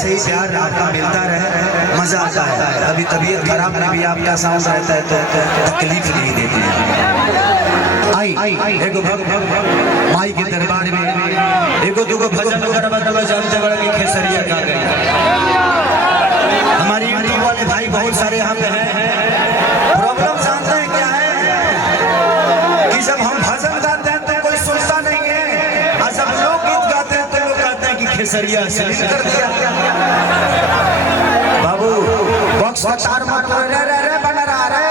ऐसे ही प्यार आपका मिलता रहे, मजा आता है। कभी तबीयत खराब में भी आपका साउंड रहता है तो तकलीफ नहीं देती है। आई एगो माई के दरबार में एगो दूगो भजन वगैरह जानते बड़े की खेसरिया गा गई। हमारी यूट्यूब वाले भाई बहुत सारे यहाँ पे हैं। प्रॉब्लम जानते हैं क्या है कि जब हम भजन गाते हैं तो कोई सुनता नहीं है, और जब लोग गीत गाते हैं तो लोग कहते हैं कि खेसरिया से कर दिया। बाबू बॉक्स का तार मत रे बना रहा रे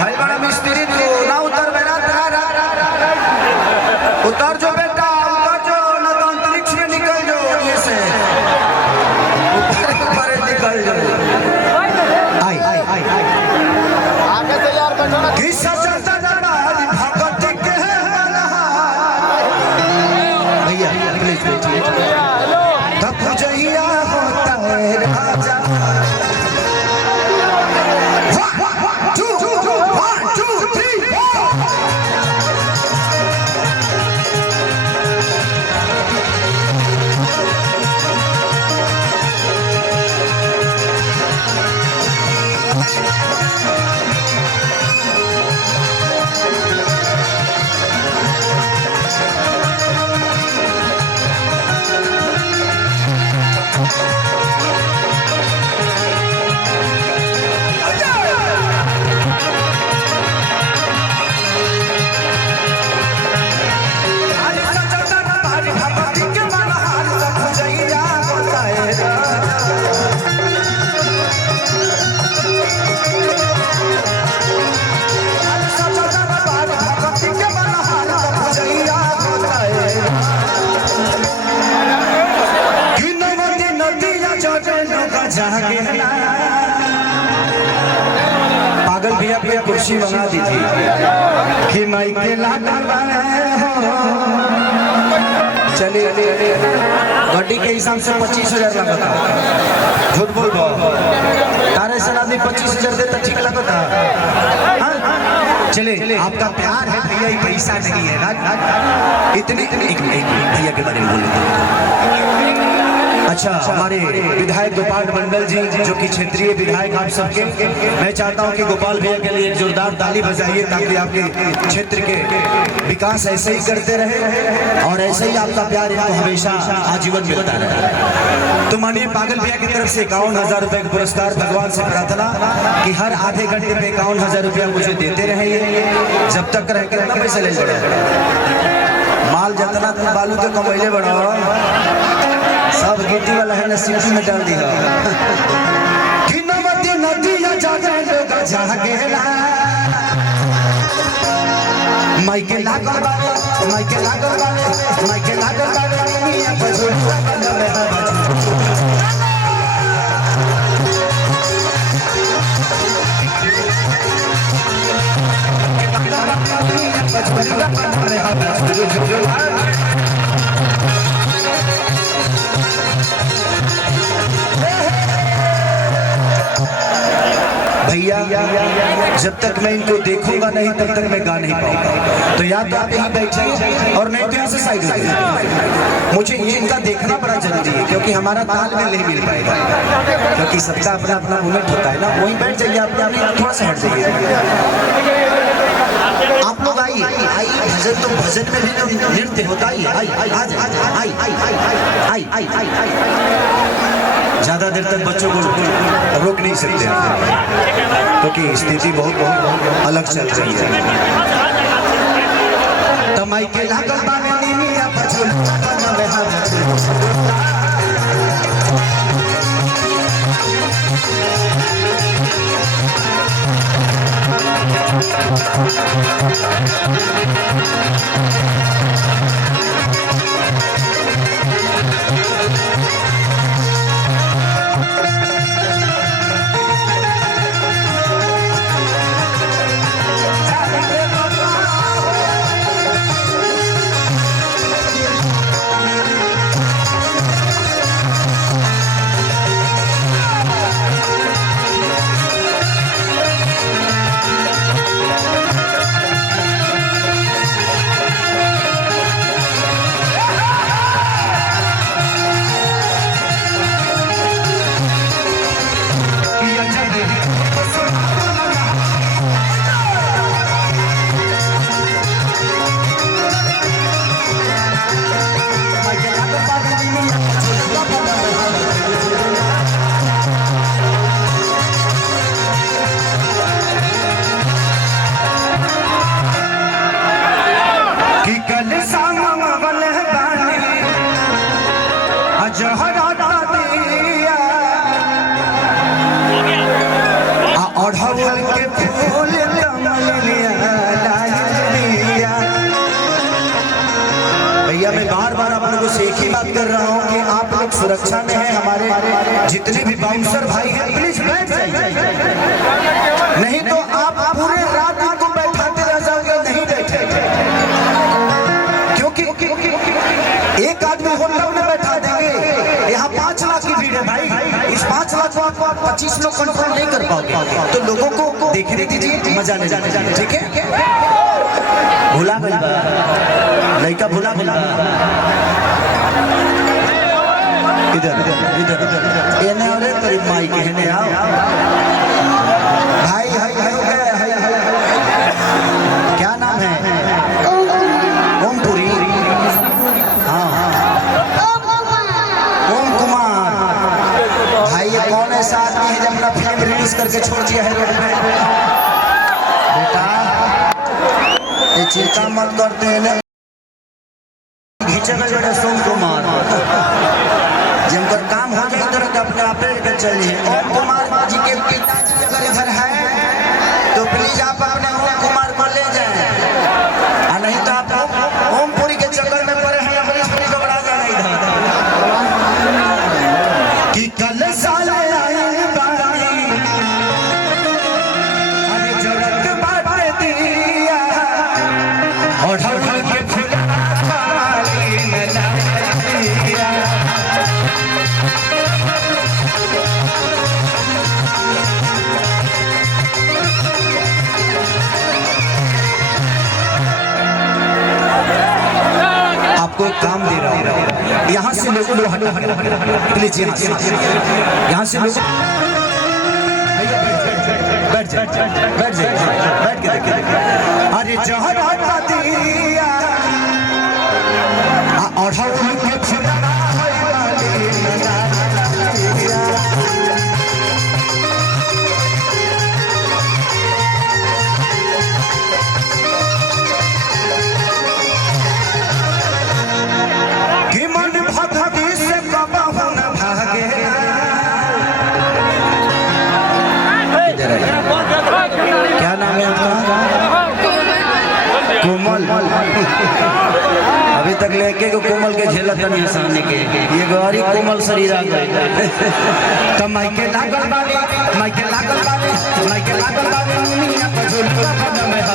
भाई, बड़ा मिस्त्री तू ना उतर बेटा, उतर जो बेटा, उतर जो, ना तो अंतरिक्ष में निकल जो, ये से ऊपर निकल जो। आई आगे से यार बैठो ना, किस्सा चलता जाना भगत के भैया प्लीज बैठिए। तब जहिया होता है राजा, पागल भैया पे कुर्सी बना दी थी कि माई के चलिए गड्डी के हिसाब से 25,000 लगा था। झूठ बोल तारे से आदमी 25,000 देता ठीक लगा था। चले आपका प्यार है भैया, ये पैसा नहीं है। इतनी भैया के बारे में बोल। अच्छा, हमारे विधायक गोपाल मंडल जी जो कि क्षेत्रीय विधायक आप सबके, मैं चाहता हूं कि गोपाल भैया के लिए एक जोरदार ताली बजाइए ताकि आपके क्षेत्र के विकास ऐसे ही करते रहे और ऐसे ही आपका प्यार इनको हमेशा आजीवन मिलता रहे। तो मानिए पागल भैया की तरफ से 51,000 रुपए का पुरस्कार, भगवान से प्रार्थना कि हर आधे घंटे पे 51,000 रुपया मुझे देते रहे, जब तक रहे कितना पैसे ले जाए। माल जितना तुम बालू के कमैले बढ़ाओ, सब गिट्टी वाला है ना सिटी में डाल दिया। कि नवती नदिया जागे लोग जागेला, माइके लागल बारे, माइके लागल बारे, माइके लागल बारे, मियां बजुआ बनवे ना बजू। भैया जब तक मैं इनको देखूंगा नहीं तब तक मैं गा नहीं पाऊंगा, तो या तो आप यहीं बैठिए और नहीं तो यहाँ से साइड हो जाइए। मुझे ये इनका देखना बड़ा जरूरी है क्योंकि हमारा तालमेल नहीं मिल पाएगा, क्योंकि सबका अपना अपना मोमेंट होता है ना। वहीं बैठ जाइए, आप थोड़ा सा हट जाइए। आप लोग आइए भजन, तो भजन में भी तो नृत्य होता ही है। ज्यादा देर तक बच्चों को रोक नहीं सकते क्योंकि स्थिति बहुत अलग चल रही है। तमाई के लागल बाने नीमिया बचुल बनवे सुरक्षा में है। हमारे जितने भी बाउंसर भाई हैं प्लीज बैठ जाइए, नहीं तो आप पूरे रात इनको बैठाते रह जाओगे, नहीं बैठे, क्योंकि एक आदमी होटल में बैठा देंगे, यहाँ 5 लाख की भीड़ है भाई, इस 5 लाख को आप 25 लोग कंट्रोल नहीं कर पाओगे, तो लोगों को देखने दीजिए, मजा ले जाने, ठीक है। भुला लड़का भुला इधर ये नहीं हो रहे तेरी माई कहने आओ भाई, क्या नाम है? ओमपुरी, हाँ ओम कुमार भाई। ये कौन ऐसा आदमी है जब अपना फिल्म रिलीज करके छोड़ दिया है रोड पे? बेटा ये चिंता मत करते हैं, बड़ा सोम कुमार जिनकर काम हो जाए तरह अपने आप लेकर चलिए। ओम कुमार जी के पिताजी अगर इधर है तो प्लीज आप अपने ओम कुमार को ले जाएं, और नहीं तो आप ओमपुरी के चक्कर में पड़े हैं, अपनी घबरा जाना इधर कि कल साले आए बारी अरे जरूरत बात दिया और ढल के फूल आपको एक काम दे रहा हूँ, यहाँ से लोग हटा प्लीज, यहाँ से लोग बैठ जाइए, बैठ के देखिए। अरे जहाँ दिया और क्या नाम है आपका? कोमल। अभी तक लेके को कोमल के झेला तनी सामने के ये गौरी कोमल शरीर आ गए तो माइके लागल बानी, माइके लागल बानी, माइके लागल बानी मिया पजोल का में है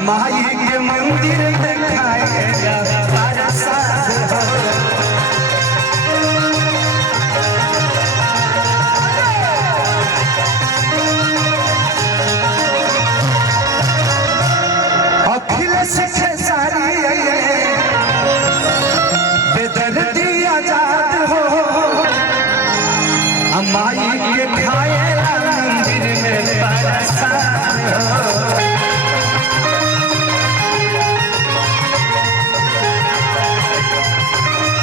माई के मंदिर दिखाएगा अखिलेश खेसारी बेदर्दी आजाद हो, माई के खाए मंदिर में बरसा